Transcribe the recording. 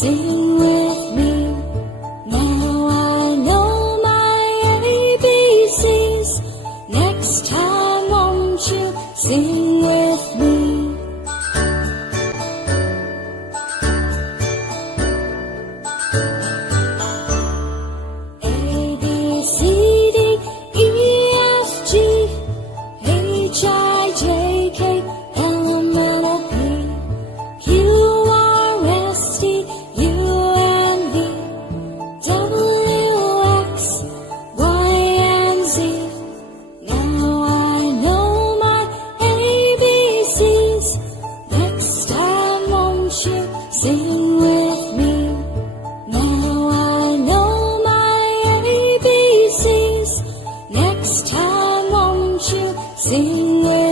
Sing with me. Now I know my ABCs. Next time won't you sing with me? A, B, C, D, E, F, G, H, I, J, K, L, M, N, O, P, Q, R, S, T, U, and V, W, X, Y, and Z. Now I know my ABCs. Next time won't you sing with me? Now I know my ABCs. Next time won't you sing with me?